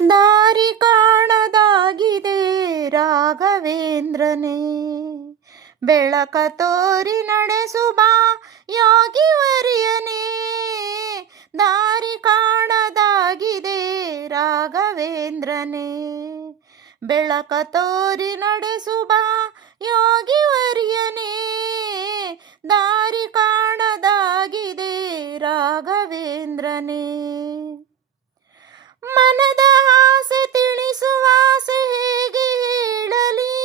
ದಾರಿ ಕಾಣದಾಗಿದೆ ರಾಘವೇಂದ್ರನೇ, ಬೆಳಕ ತೋರಿ ನಡೆಸುವ ಯೋಗಿವರ್ಯನೇ. ದಾರಿ ಕಾಣದಾಗಿದೆ ರಾಘವೇಂದ್ರನೇ, ಬೆಳಕ ತೋರಿ ನಡೆಸುವ ಯೋಗಿವರ್ಯನೇ. ದಾರಿ ಕಾಣದಾಗಿದೆ ರಾಘವೇಂದ್ರನೇ, ಮನದ ಆಸೆ ತಿಳಿಸುವ ಆಸೆ ಹೇಗೆ ಹೇಳಲಿ,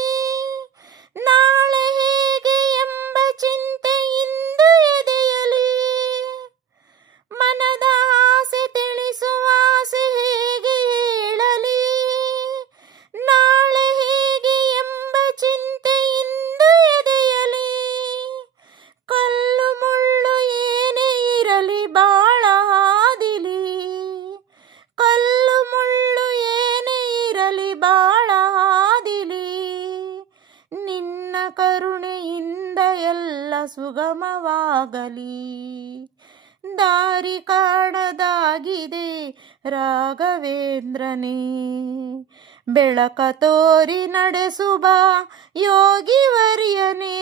ನಾಳೆ ಹೇಗೆ ಎಂಬ ಚಿಂತೆ ಇಂದು ಎದೆಯಲಿ. ಮನದ ಆಸೆ ತಿಳಿಸುವ ಆಸೆ ಹೇಗೆ ಹೇಳಲಿ, ನಾಳೆ ಹೇಗೆ ಎಂಬ ಚಿಂತೆ ಇಂದು ಎದೆಯಲಿ. ಕಲ್ಲು ಮುಳ್ಳು ಏನೇ ಇರಲಿ ಬಾಳ ಹಾದಿಲಿ, ಕಲ್ಲು ಮುಳ್ಳು ಏನೇ ಇರಲಿ ಬಾಳ ಹಾದಿಲಿ. ನಿನ್ನ ಕರುಣೆಯಿಂದ ಎಲ್ಲ ಸುಗಮವಾಗಲಿ. ದಾರಿ ಕಾಣದಾಗಿದೆ ರಾಘವೇಂದ್ರನೇ, ಬೆಳಕ ತೋರಿ ನಡೆಸುವ ಯೋಗಿವರ್ಯನೇ.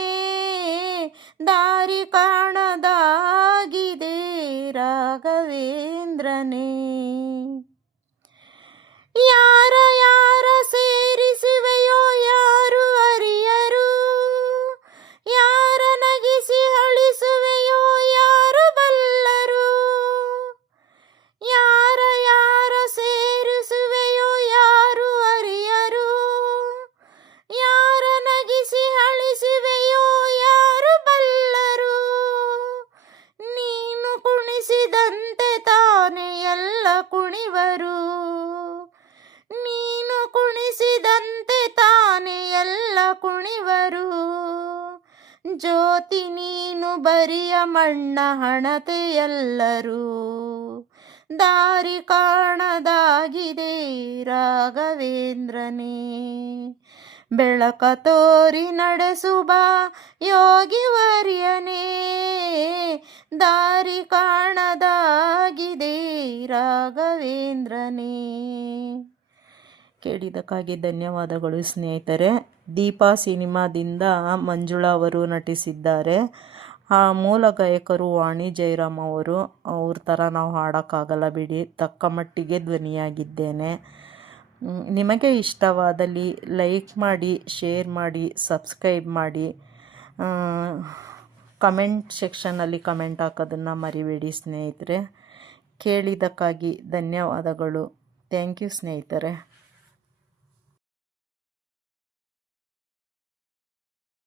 ದಾರಿ ಕಾಣದಾಗಿದೆ ರಾಘವೇಂದ್ರನೇ. ಯಾರ ಯಾರ ಸೇರಿಸುವೆಯೋ ಯಾರು ಅರಿಯರು, ಯಾರ ನಗಿಸಿ ಅಳಿಸುವೆಯೋ ಯಾರು ಬಲ್ಲರು. ಯಾರ ಯಾರ ಸೇರಿಸುವೆಯೋ ಯಾರು ಅರಿಯರು, ಯಾರ ನಗಿಸಿ ಅಳಿಸುವೆಯೋ ಯಾರು ಬಲ್ಲರು. ನೀನು ಕುಣಿಸಿದಂತೆ ತಾನೇ ಎಲ್ಲ ಕುಣಿವರು, ನೀನು ಕುಣಿಸಿದಂತೆ ತಾನೇ ಎಲ್ಲ ಕುಣಿವರು. ಜ್ಯೋತಿ ನೀನು ಬರಿಯ ಮಣ್ಣ ಹಣತೆ ಎಲ್ಲರೂ. ದಾರಿ ಕಾಣದಾಗಿದೆ ರಾಘವೇಂದ್ರನೇ, ಬೆಳಕ ತೋರಿ ನಡೆಸುವ ಯೋಗಿವರ್ಯನೇ. ದಾರಿ ಕಾಣದಾಗಿದೆ ರಾಘವೇಂದ್ರನೇ. ಕೇಳಿದ್ದಕ್ಕಾಗಿ ಧನ್ಯವಾದಗಳು ಸ್ನೇಹಿತರೆ. ದೀಪಾ ಸಿನಿಮಾದಿಂದ ಮಂಜುಳಾ ಅವರು ನಟಿಸಿದ್ದಾರೆ. ಆ ಮೂಲ ಗಾಯಕರು ವಾಣಿ ಜಯರಾಮ್ ಅವರು. ಅವ್ರ ಥರ ನಾವು ಹಾಡೋಕ್ಕಾಗಲ್ಲ ಬಿಡಿ, ತಕ್ಕ ಮಟ್ಟಿಗೆ ಧ್ವನಿಯಾಗಿದ್ದೇನೆ. ನಿಮಗೆ ಇಷ್ಟವಾದಲ್ಲಿ ಲೈಕ್ ಮಾಡಿ, ಶೇರ್ ಮಾಡಿ, ಸಬ್ಸ್ಕ್ರೈಬ್ ಮಾಡಿ. ಕಮೆಂಟ್ ಸೆಕ್ಷನಲ್ಲಿ ಕಮೆಂಟ್ ಹಾಕೋದನ್ನು ಮರಿಬೇಡಿ ಸ್ನೇಹಿತರೆ. ಕೇಳಿದ್ದಕ್ಕಾಗಿ ಧನ್ಯವಾದಗಳು. ಥ್ಯಾಂಕ್ ಯು ಸ್ನೇಹಿತರೆ.